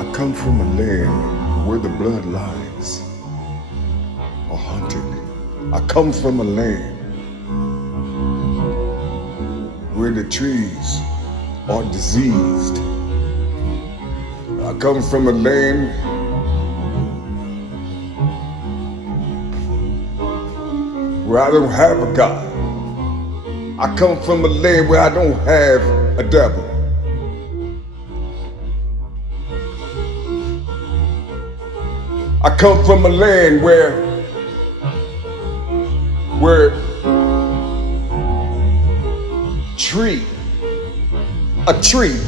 I come from a land where the bloodlines are haunted. I come from a land where the trees are diseased. I come from a land where I don't have a God. I come from a land where I don't have a devil. I come from a land where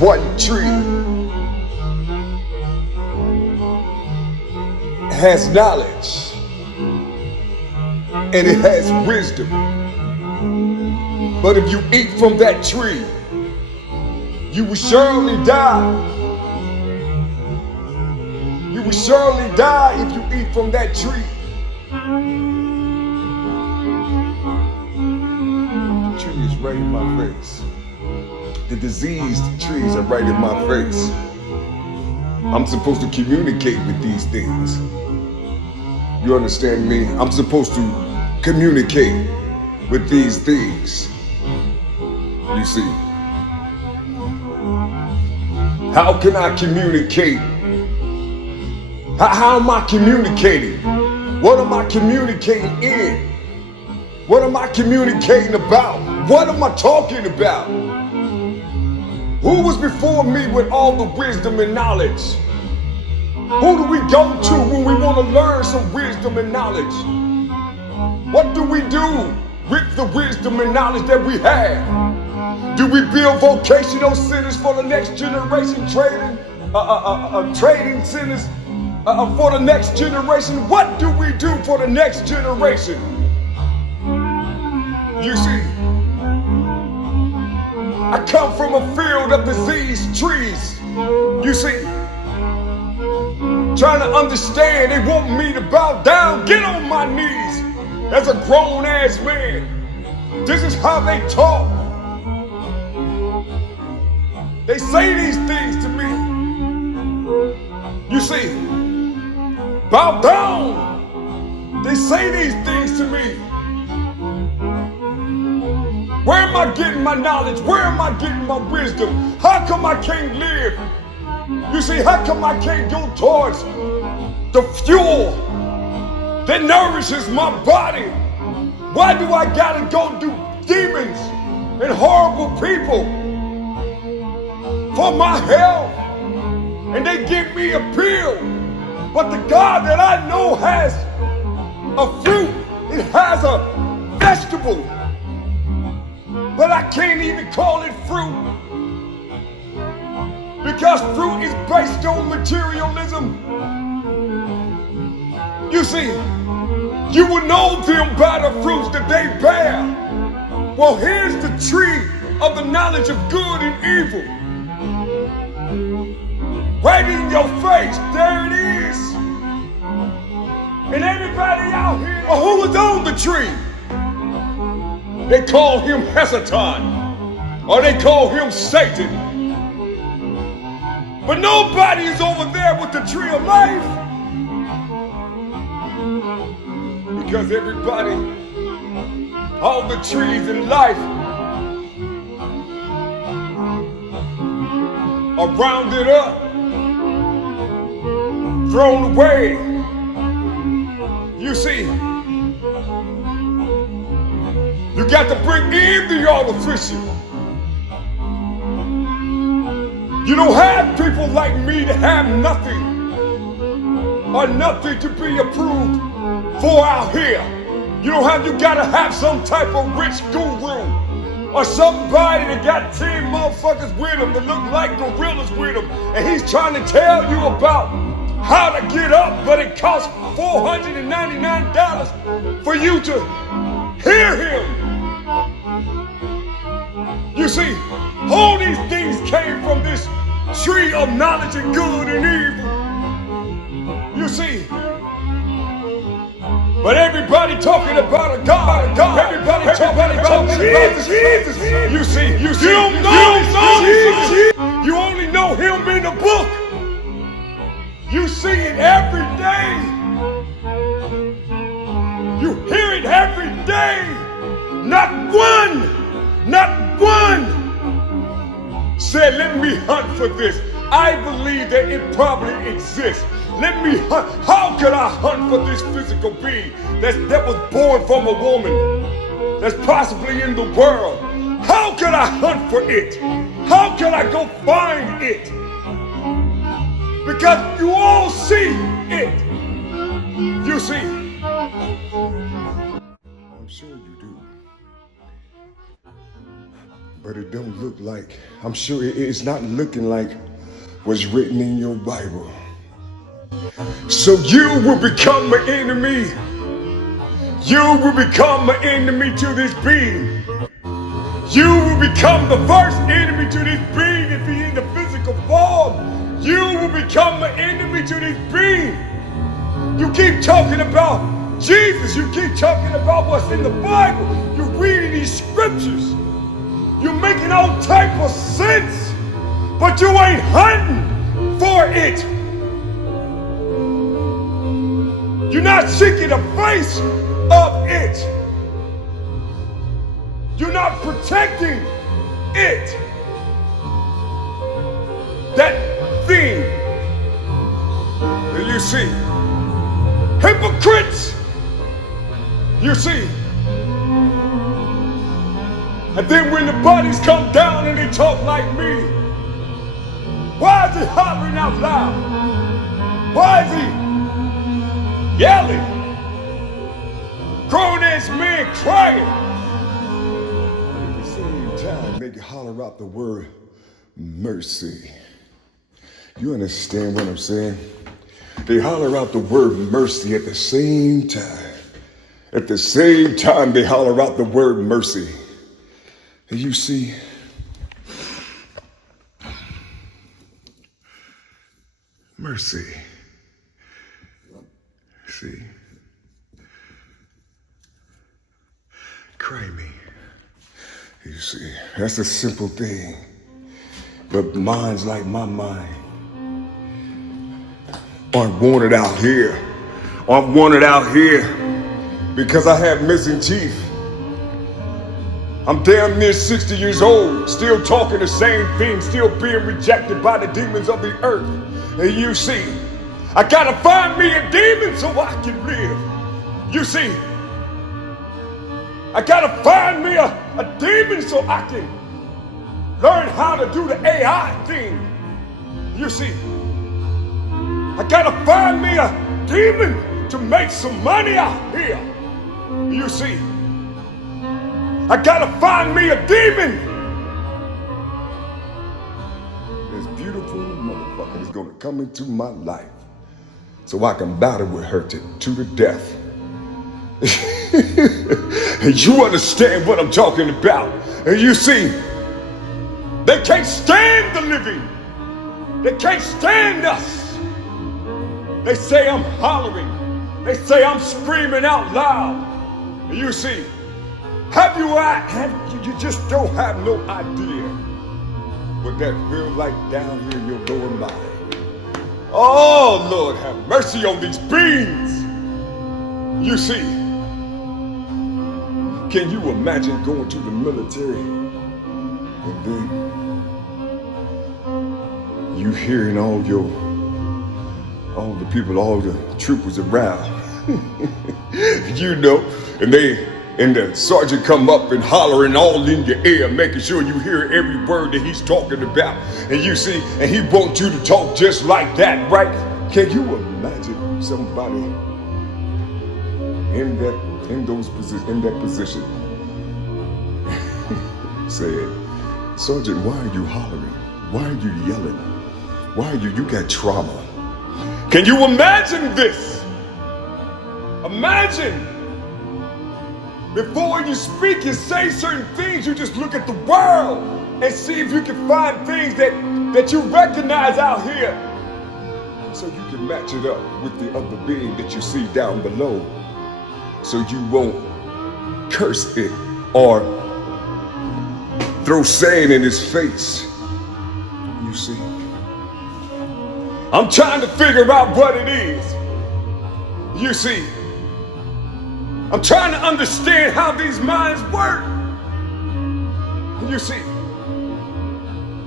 one tree has knowledge and it has wisdom. But if you eat from that tree, you will surely die. You will surely die if you eat from that tree. The tree is right in my face. The diseased trees are right in my face. I'm supposed to communicate with these things. You understand me? I'm supposed to communicate with these things. You see? How can I communicate? How am I communicating? What am I communicating in? What am I communicating about? What am I talking about? Who was before me with all the wisdom and knowledge? Who do we go to when we want to learn some wisdom and knowledge? What do we do with the wisdom and knowledge that we have? Do we build vocational centers for the next generation, trading centers for the next generation? What do we do for the next generation? You see, I come from a field of diseased trees. You see, trying to understand, they want me to bow down, get on my knees as a grown-ass man. This is how they talk. They say these things to me. You see, bow down. They say these things to me. Where am I getting my knowledge? Where am I getting my wisdom? How come I can't live? You see, how come I can't go towards the fuel that nourishes my body? Why do I gotta go do demons and horrible people for my health? And they give me a pill. But the God that I know has a fruit. It has a vegetable. But I can't even call it fruit. Because fruit is based on materialism. You see, you will know them by the fruits that they bear. Well, here's the tree of the knowledge of good and evil. Right in your face, there it is. And everybody out here who was on the tree, they call him Hesatan, or they call him Satan. But nobody is over there with the tree of life. Because everybody, all the trees in life are rounded up, thrown away. You see, you got to bring in the artificial. You don't have people like me to have nothing or nothing to be approved for out here. You gotta have some type of rich guru or somebody that got 10 motherfuckers with him that look like gorillas with him, and he's trying to tell you about how to get up, but it costs $499 for you to hear him. You see, all these things came from this tree of knowledge of good and evil. You see, but everybody talking about a God. Everybody talking about Jesus. You see, you don't know Jesus. You only know him in the book. said, let me hunt for this. I believe that it probably exists. Let me hunt. How could I hunt for this physical being that was born from a woman, that's possibly in the world? How could I hunt for it? How can I go find it? Because you all see it. You see. I'm sure you do. But it don't look like, I'm sure it's not looking like what's written in your Bible. So you will become an enemy. You will become an enemy to this being. You will become the first enemy to this being if he's in the physical form. You will become an enemy to this being. You keep talking about Jesus. You keep talking about what's in the Bible. You're reading these scriptures. You're making all type of sense, but you ain't hunting for it. You're not seeking the face of it. You're not protecting it. That thing that you see. Hypocrites, you see. And then when the bodies come down and they talk like me, why is he hollering out loud? Why is he yelling? Grown-ass man crying. But at the same time, they can holler out the word mercy. You understand what I'm saying? They holler out the word mercy at the same time. At the same time, they holler out the word mercy. And you see, mercy. See, cry me. You see, that's a simple thing. But minds like my mind aren't wanted out here. Aren't wanted out here because I have missing teeth. I'm damn near 60 years old, still talking the same thing, still being rejected by the demons of the earth. And you see, I gotta find me a demon so I can live. You see, I gotta find me a demon so I can learn how to do the AI thing. You see, I gotta find me a demon to make some money out here. You see, I gotta find me a demon. This beautiful motherfucker is gonna come into my life so I can battle with her to the death. And you understand what I'm talking about. And you see, they can't stand the living. They can't stand us. They say I'm hollering. They say I'm screaming out loud. And you see, you just don't have no idea what that feels like down here in your lower body. Oh, Lord, have mercy on these beings. You see, can you imagine going to the military and then you hearing all the people, all the troopers around, you know, and the sergeant come up and hollering all in your ear, making sure you hear every word that he's talking about. And you see, and he wants you to talk just like that, right? Can you imagine somebody in that position saying, Sergeant, why are you hollering? Why are you yelling? Why are you got trauma? Can you imagine this? Imagine. Before you speak and say certain things, you just look at the world and see if you can find things that you recognize out here, so you can match it up with the other being that you see down below, so you won't curse it or throw sand in his face. You see, I'm trying to figure out what it is. You see, I'm trying to understand how these minds work. You see,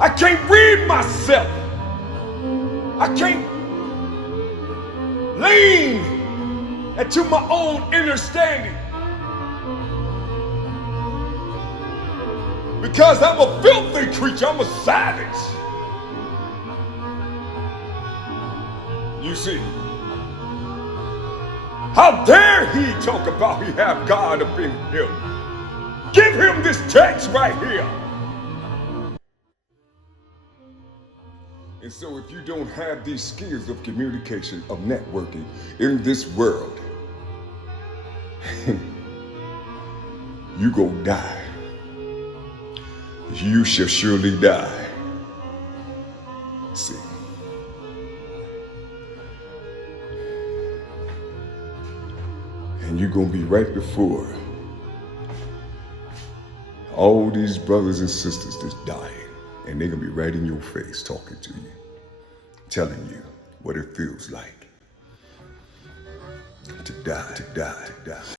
I can't read myself. I can't lean into my own understanding. Because I'm a filthy creature. I'm a savage. You see, how dare he talk about he have God up in him? Give him this text right here. And so if you don't have these skills of communication, of networking in this world, you go die. You shall surely die. See. And you're going to be right before all these brothers and sisters that's dying. And they're going to be right in your face talking to you, telling you what it feels like to die, to die, to die.